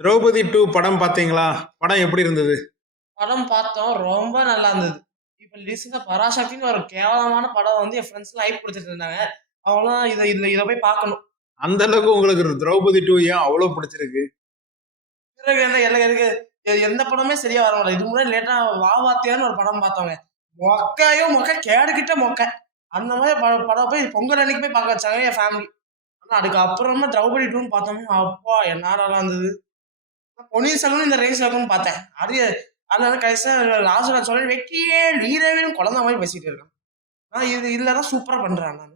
திரௌபதி 2 படம் பார்த்தீங்களா? படம் எப்படி இருந்தது? படம் பார்த்தோம். ரொம்ப நல்லா இருந்தது. இப்ப ரீசென்ட்டா பராசக்தின்னு ஒரு கேவலமான படம் வந்து என் ஃப்ரெண்ட்ஸ்லாம் ஹைப் குடுத்துட்டு இருந்தாங்க. அவங்கலாம் இத போய் பார்க்கணும். அந்த அளவுக்கு உங்களுக்கு திரௌபதி 2 ஏன் அவ்ளோ பிடிச்சிருக்கு? பிறகு என்ன எனக்கு எந்த படமே சரியா வர மாட்டேங்குது. இதுக்கு முன்னாடி லேட்டா வா வாத்தியார்ன்னு ஒரு படம் பார்த்தோங்க. மொக்கையோ மொக்க, கேடுகெட்ட மொக்க. அந்த மாரி படம் போய் பொங்கல் அன்னைக்கு போய் பார்க்க வச்சாங்க என் ஃபேமிலி. ஆனா அதுக்கப்புறமா திரௌபதி 2ன்னு பார்த்தோமே, அப்பா என்னடா இருந்தது. பொன்னியின் செல்வன் இந்த ரேஞ்ச்ல இருக்கும்னு பார்த்தேன். அதனால கடைசியா ராஜராஜ சோழன் வெற்றிவேல் வீரவேல்னு குழந்த மாரி பேசிட்டு இருக்கான். இதுல தான் சூப்பரா பண்றான் நானு.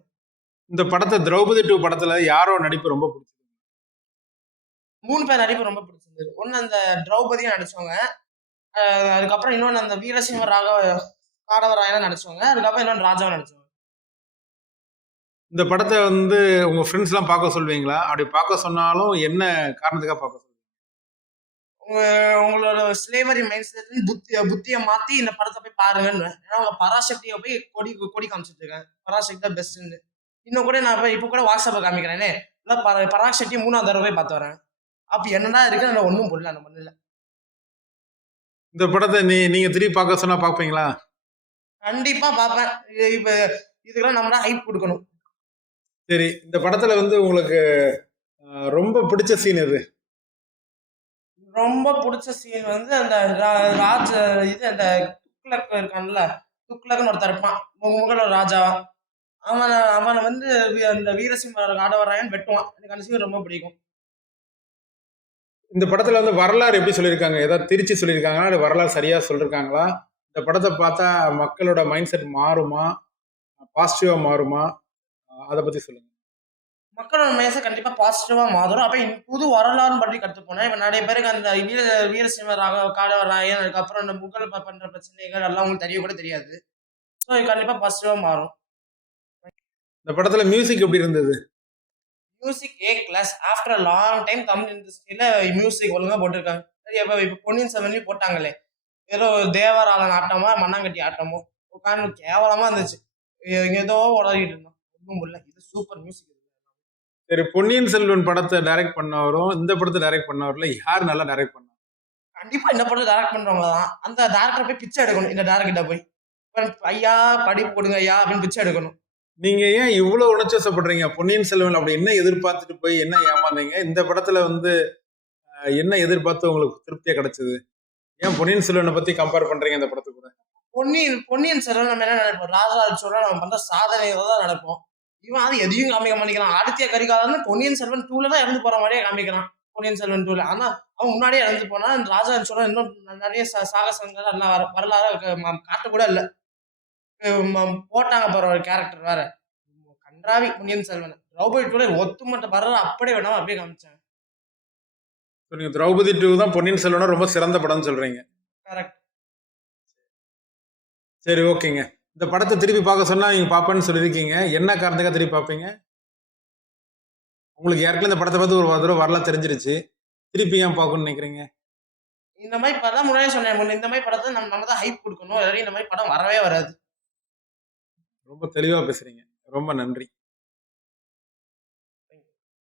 இந்த திரௌபதி 2 படத்துல யாரோட நடிப்பு ரொம்ப பிடிச்சது? 3 பேர் நடிப்பு ரொம்ப பிடிச்சிருந்தது. ஒண்ணு அந்த திரௌபதியா நடிச்சவங்க. அதுக்கப்புறம் இன்னொன்னு அந்த வீரசிம்ம காடவராயனா நடிச்சவங்க. அதுக்கப்புறம் இன்னொன்னு ராஜாவா நடிச்சவங்க. இந்த படத்த வந்து உங்க ஃப்ரெண்ட்ஸ்லாம் பார்க்க சொல்வீங்களா? அப்படி பார்க்க சொன்னாலும் என்ன காரணத்துக்காக பார்க்க சொல்வீங்க? உங்களோட ஸ்லேவரி மைண்ட் செட்ல புத்திய மாத்தி இந்த படத்த போய் பாருங்கன்னுவேன். ஏன்னா அவங்க பராசக்திய போய் கொடி கொடி காமிச்சிட்டு இருக்காங்க. பராசக்தி தான் பெஸ்ட்ன்னு. இன்னும் கூட நான் இப்ப கூட வாட்ஸ்அப்ல காமிக்கிறேனே. இல்ல பராசக்தி 3ஆவது தடவ போய் பார்த்து வரேன். அப்ப என்னடா இருக்கு அதுல ஒண்ணும் புரியல அந்த மண்ணுல. இந்த படத்த நீங்க திருப்பி பார்க்க சொன்னா பார்ப்பீங்களா? கண்டிப்பா பார்ப்பேன். இப்ப இதுக்கெல்லாம் நம்ம தான் ஹைப் குடுக்கணும். சரி. இந்த படத்துல வந்து உங்களுக்கு ரொம்ப பிடிச்ச சீன் எது? ரொம்ப புடிச்ச சீன் வந்து அந்த ராஜ இது அந்த துக்ளக் இருக்கான்ல. துக்ளக்ன்னு ஒருத்தன் இருப்பான். முகல ராஜாவா. அவன வந்து அந்த வீரசிம்ம காடவராயன் வெட்டுவான். எனக்கு அந்த சீன் ரொம்ப பிடிக்கும். இந்த படத்துல வந்து வரலாறு எப்படி சொல்லியிருக்காங்க? ஏதாவது திரிச்சு சொல்லியிருக்காங்களா? இல்ல வரலாறு சரியா சொல்லிருக்காங்களா? இந்த படத்த பார்த்தா மக்களோட மைண்ட் செட் மாறுமா? பாசிட்டிவா மாறுமா? அத பத்தி சொல்லுங்க. மக்களோட மனச கண்டிப்பா பாசிட்டிவா மாறும். அப்ப புது வரலாறுன்னு பத்தி கத்துப்போனா, இப்ப நெறைய பேருக்கு அந்த வீரசிம்ம காடவராயன், அதுக்கப்புறம் இந்த முகல் பண்ற பிரச்சனைகள் எல்லாம் உங்களுக்கு தெரிய கூட தெரியாது. ஸோ இது கண்டிப்பா பாசிட்டிவா மாறும். இந்த படத்துல மியூசிக் எப்படி இருந்தது? Music A class. After a long time Tamil இண்டஸ்ட்ரியில மியூசிக் ஒழுங்கா போட்டுருக்காங்க. சரி இப்ப பொன்னியின் செல்வன்லயும் போட்டாங்களே. ஏதோ தேவராளன் ஆட்டமோ, மண்ணாங்கட்டி ஆட்டமோ உட்கார்ந்து கேவலமா இருந்துச்சு. ஏதோ உளறிட்டு இருந்தோம். ஒண்ணும் புரியல. இது சூப்பர் மியூசிக். சரி, பொன்னியின் செல்வன் படத்த டைரக்ட் பண்ணவரும், இந்த படத்த டைரக்ட் பண்ணவர்ல யார் நல்லா டைரக்ட் பண்ணா? கண்டிப்பா இந்த படத்த டைரக்ட் பண்றவங்க தான். அந்த டைரக்டர் போய் பிச்சை எடுக்கணும். இந்த டைரக்டர்கிட்ட போய். "ஐயா படிப்பு கொடுங்க ஐயா" அப்படின்னு பிச்சை எடுக்கணும். நீங்க ஏன் இவ்ளோ உணர்ச்சிவசப்படுறீங்க? பொன்னியின் செல்வன் அப்படி என்ன எதிர்பார்த்துட்டு போய் என்ன ஏமாந்தீங்க? இந்த படத்துல வந்து என்ன எதிர்பார்த்து உங்களுக்கு திருப்தியா கிடைச்சது? ஏன் பொன்னியின் செல்வன பத்தி கம்பேர் பண்றீங்க இந்த படத்து கூட? பொன்னியின் செல்வன் நம்ம என்ன நினைப்போம்? ராஜராஜ சோழன் நம்ம பண்ற சாதனைய தான் நினைப்போம். இவன் அது எதையும் காமிக்க மாட்டேங்கிறான். ஆதித்ய கரிகாலன்னு பொன்னியின் செல்வன் 2ல தான் இறந்து போற மாரியே காமிக்கிறான். பொன்னியின் செல்வன் 2ல. ஆனா அவன் முன்னாடியே இறந்து போனான். ராஜராஜ சோழன் இன்னும் நிறைய சாகசங்கள் எல்லாம் வரலாறு காட்ட கூட இல்ல. போட்டாங்க பாரு ஒரு கேரக்டர் வேற. கன்றாவி பொன்னியின் செல்வன். திரௌபதி 2ல ஒத்துமொட்ட வரலாறு அப்படியே வேணாம அப்படியே காமிச்சாங்க. நீங்க திரௌபதி 2 தான் பொன்னியின் செல்வன ரொம்ப சிறந்த படம்னு சொல்றீங்க. கரெக்ட். சரி, ஓகேங்க. இந்த படத்த திருப்பி பார்க்க சொன்னா நீங்க பார்ப்பேன்னு சொல்லியிருக்கீங்க. என்ன காரணத்துக்காக திருப்பி பார்ப்பீங்க? உங்களுக்கு ஏற்கனவே இந்த படத்த பார்த்து ஒரு தடவ வரலாறு தெரிஞ்சிருச்சு. திருப்பி ஏன் பார்க்கணும்னு நினைக்கிறீங்க? இந்த மாரி படம் முன்னாடியே சொன்னேன். இந்த மாரி படத்த நம்ம தான் ஹைப் குடுக்கணும். இல்லாட்டி இந்த மாரி படம் வரவே வராது. ரொம்ப தெளிவா பேசுறீங்க. ரொம்ப நன்றி.